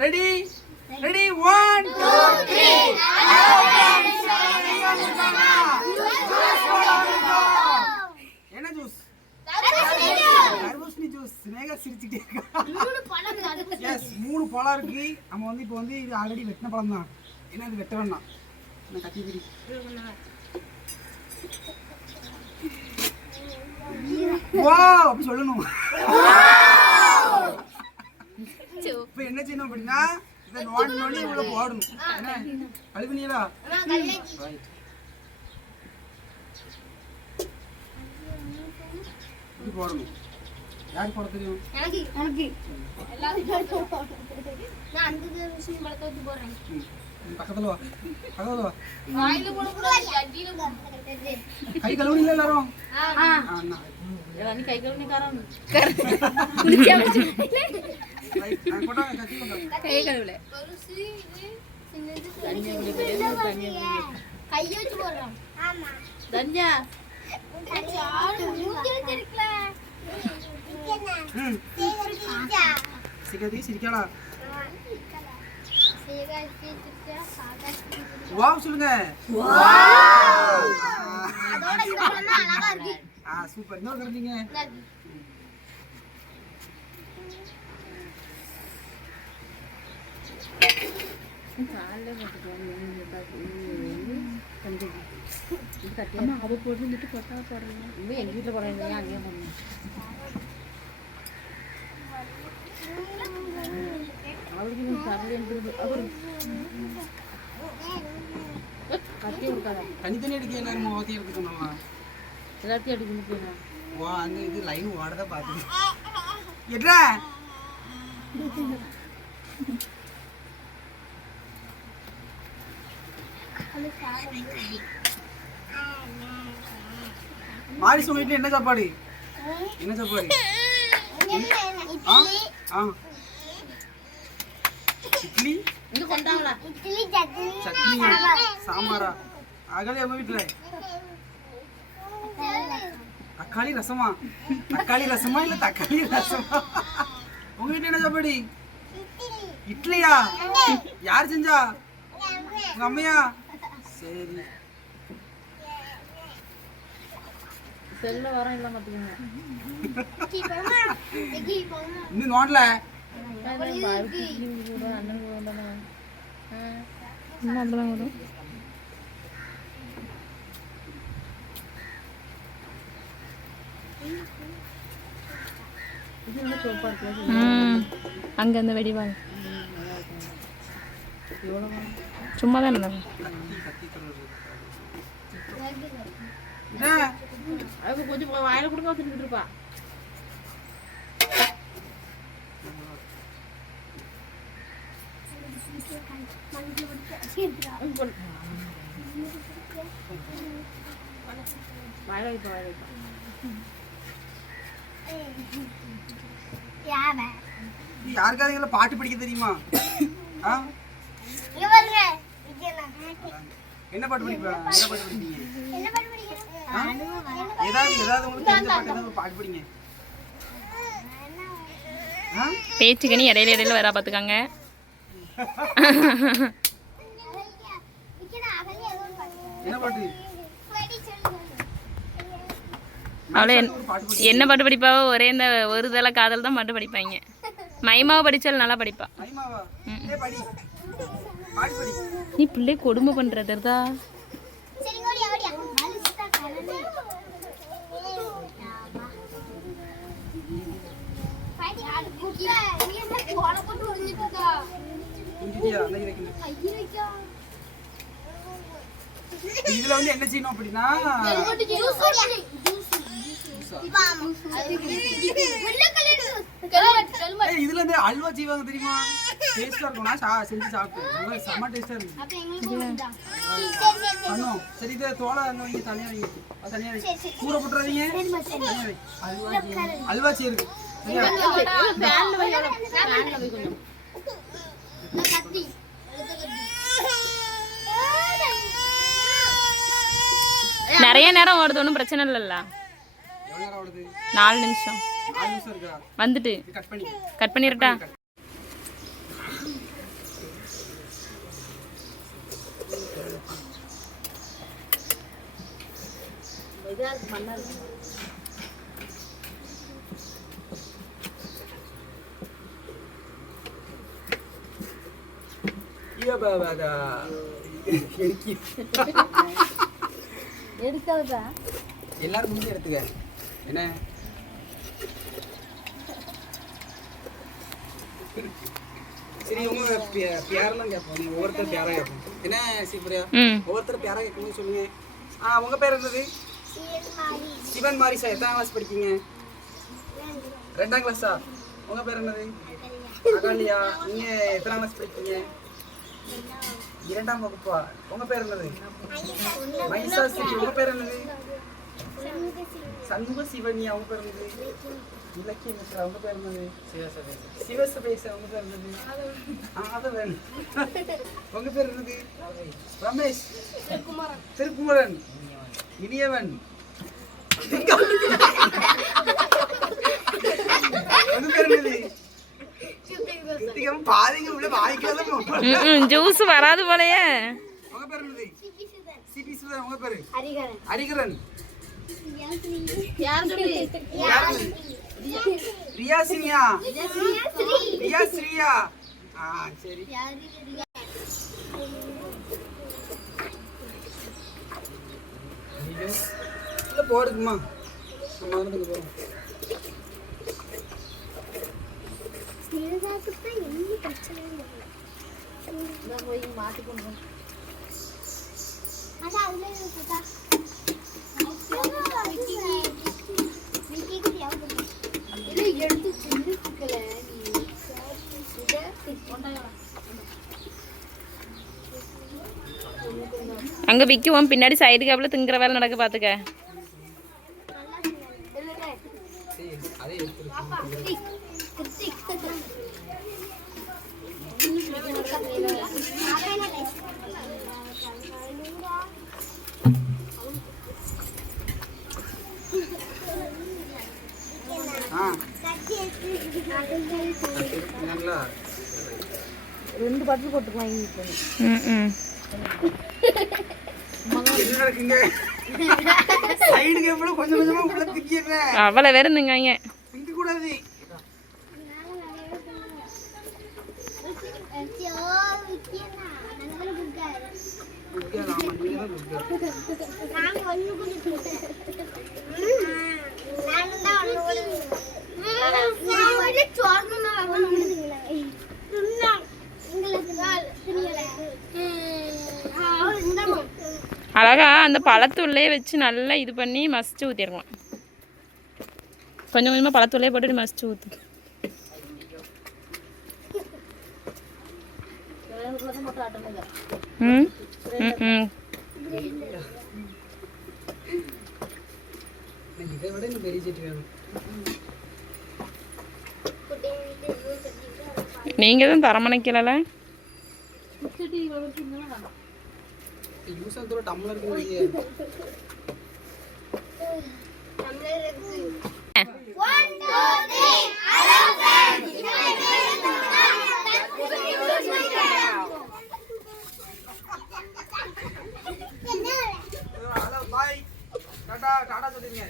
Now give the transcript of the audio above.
Ready ready 1 2 3 என்ன juice தர்பூசணி juice Megha சிரிச்சிட்டே இருக்கா எஸ் 3 பழம் இருக்கு நம்ம வந்து இப்போ வந்து இது ஆல்ரெடி வெட்டின பழம் தான் என்ன இது வெட்ட வேண்டாம் என்ன கத்தி பிடி வாவ் அப்படி சொல்லணும் இப்போ என்ன செய்யணும் அப்படின்னா இதை நோண்டி உள்ள போடணும் என்ன கழுவினீங்களா இது போடணும் யார் போட தெரியும் எனக்கு நான் அந்த மிஷின் பழக்க வச்சு போறேன் பக்கத்துல வா வாயில போட கூடாது அடியில கை கழுவுனீங்களா எல்லாரும் நீ கை கழுவுனீ காரம் குளிச்சா ரைட் நான் போடா கத்தி கொண்டா கை கழுவல பருசி இது சின்னது கை வச்சு போறோம் ஆமா தஞ்சா சாடு மூஞ்சி வச்சிருக்கல சிகதி சிரிக்கடா வாவ் சொல்லுங்க வாவ் அதோட இந்த பழம் அழகா இருக்கு சூப்பர் என்ன கரெக்ட்டீங்க காலைல போட்டுட்டு வந்து இது கட்டி அம்மா அவ போட்டுட்டு கொட்டா போறீங்க இன்னும் எங்க வீட்ல போறீங்க அங்கேயே போறீங்க அவளுக்கு நீ சாப்பிடு என்று அவர் கட்டி உட்கார தனித்தனி அடிக்க எல்லாரும் மோதி எடுத்துக்கணுமா எல்லாத்தையும் அடிக்க முடியுமா வா அங்க இது லைன் ஓடத பாத்து எட்ரா மாரி சொல்லிட்டு என்ன சாப்பாடு என்ன சாப்பாடு இட்லி இங்க கொண்டாங்களா இட்லி சட்னி சாம்பாரா அகலே நம்ம வீட்ல தக்காளி ரசமா இல்ல தக்காளி ரசமா உங்க வீட்ல என்ன சாப்பாடு இட்லியா யார் செஞ்சா உங்க அம்மையா சரி செல்ல வரோம் இல்ல மாட்டீங்க இன்னும் நோண்டல அங்க அந்த வெடிவாங்க சும்மா தான் இருந்தாங்க கொஞ்சம் வாயில கொடுக்க வச்சுட்டு இருப்பா யாருக்காவது பாட்டு படிக்க தெரியுமா? என்ன பாட்டு படிப்பீங்க? ஏதாவது உங்களுக்கு தெரிஞ்ச பாட்டு பாட்டு படிங்க. பேச்சுக்கணி இடையில இடையில வரா பாத்துக்காங்க. என்ன பாட்டு? அவளே என்ன பாட்டு படிப்பாவோ ஒரே இந்த ஒரு தலை காதல் தான் பாட்டு படிப்பாங்க. மைமாவை படிச்சாலும் நல்லா படிப்பா. நீ பிள்ளை கொடுமை பண்றதா? இதுல வந்து என்ன செய்யணும் அப்படின்னா இதுல இருந்து அல்வா செய்வாங்க தெரியுமா? டேஸ்டா இருக்கும். நான் செஞ்சு சாப்பிட்டேன். செம்ம டேஸ்டா இருக்கு. பண்ணும். சரி இதை தோலை அங்க வைங்க, தனியா வைங்க. தனியா வை. கூற போட்டுறாதீங்க. அல்வா செய்யுது. நிறைய நேரம் ஓடுது, ஒன்றும் பிரச்சனை இல்லைல்ல. 4 நிமிஷம் வந்துட்டு கட் பண்ணிடட்டா? எடுக்காதா எல்லாரும் முடிஞ்சு எடுத்துக்க என்ன சரி உங்க பேரெல்லாம் கேட்போம் நீங்க ஒவ்வொருத்தர் பேரா கேட்போம் என்ன சீப்பிரியா ஒவ்வொருத்தர் பேரா கேட்கணும்னு சொல்லுங்க உங்க பேர் என்னது சிவன் மாரி சார் எத்தனாம் கிளாஸ் படிக்கீங்க 2ஆம் கிளாஸா உங்க பேர் என்னது அகல்யா நீங்க எத்தனாம் கிளாஸ் படிக்கீங்க 2ஆம் வகுப்பா உங்க பேர் என்னது மைசாஸ்ரீ உங்க பேர் என்னது சண்முக சிவனியா உங்க பேர் என்னது இலக்கிய மிஸ்ரா உங்க பேர் என்னது சிவசபேசா உங்க பேர் என்னது ஆதவன் உங்க பேர் என்னது ரமேஷ் திருக்குமரன் இனியவன் உங்க பேர் என்னது பாதிங்க உள்ள வாய்க்காத ஜூஸ் வராது போலயே உங்க பேர் என்னது சிபி சுதா உங்க பேரு ஹரிகரன் ரியாசினியா ரியாஸ்ரீயா சரி இல்ல போடுமா நம்ம வந்து போறோம் போய் மாட்டிக்கொண்டு அங்க விக்குவோம் பின்னாடி சைடு கேப்ல திங்கிற வேலை நடக்க பாத்துக்க ரெண்டு பாட்டில் போட்டுக்கலாம் அவ்வளவு வேற இருந்துங்க கூடாது அழகா அந்த பழத்துள்ளே வச்சு நல்லா இது பண்ணி மசிச்சு ஊற்றிடலாம் கொஞ்சம் கொஞ்சமாக பழத்துள்ளே போட்டு மசிச்சு ஊற்று ம் ம் இதை விட இன்னும் பெரிய செட்டு வேணும் நீங்கள் தான் தரமணிக்கல யூஸ் ஆகுற டம்ளர் இருக்கு பாய் டாடா டாடா சொல்லுங்க